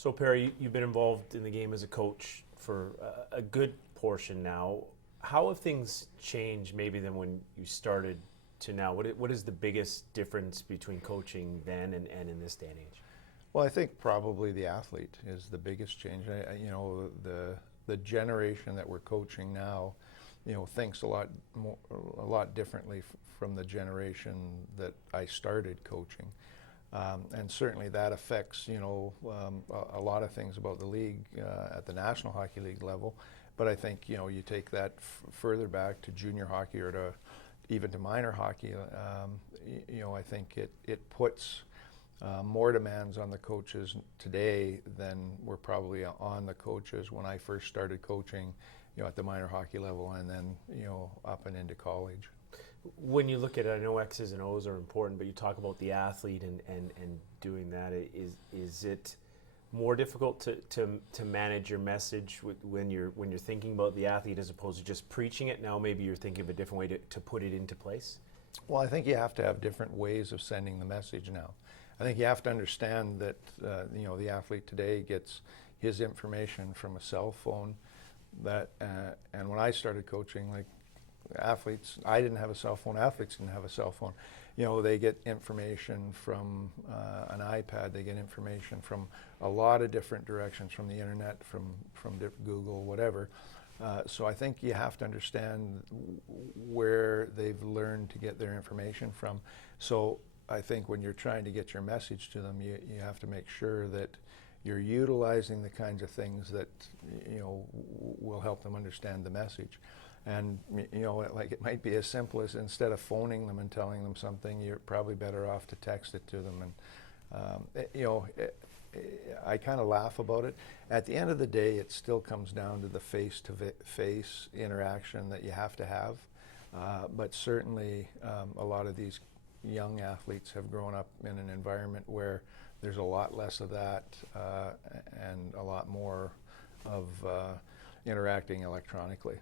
So Perry, you've been involved in the game as a coach for a good portion now. How have things changed maybe than when you started to now? What is the biggest difference between coaching then and in this day and age? Well, I think probably the athlete is the biggest change. The generation that we're coaching now, thinks a lot differently from the generation that I started coaching. And certainly that affects, a lot of things about the league at the National Hockey League level. But I think, you take that further back to junior hockey or to even to minor hockey, I think it puts more demands on the coaches today than were probably on the coaches when I first started coaching, at the minor hockey level and then, up and into college. When you look at it, I know X's and O's are important, but you talk about the athlete and doing that. Is it more difficult to manage your message when you're thinking about the athlete as opposed to just preaching it? Now maybe you're thinking of a different way to put it into place? Well, I think you have to have different ways of sending the message now. I think you have to understand that the athlete today gets his information from a cell phone. And when I started coaching, like athletes, I didn't have a cell phone. Athletes didn't have a cell phone. They get information from an iPad. They get information from a lot of different directions, from the internet, from Google, whatever. So I think you have to understand where they've learned to get their information from. So I think when you're trying to get your message to them, you have to make sure that you're utilizing the kinds of things that will help them understand the message. And like it might be as simple as instead of phoning them and telling them something, you're probably better off to text it to them. And I kind of laugh about it. At the end of the day, it still comes down to the face-to-face interaction that you have to have. But certainly, a lot of these young athletes have grown up in an environment where there's a lot less of that and a lot more of interacting electronically.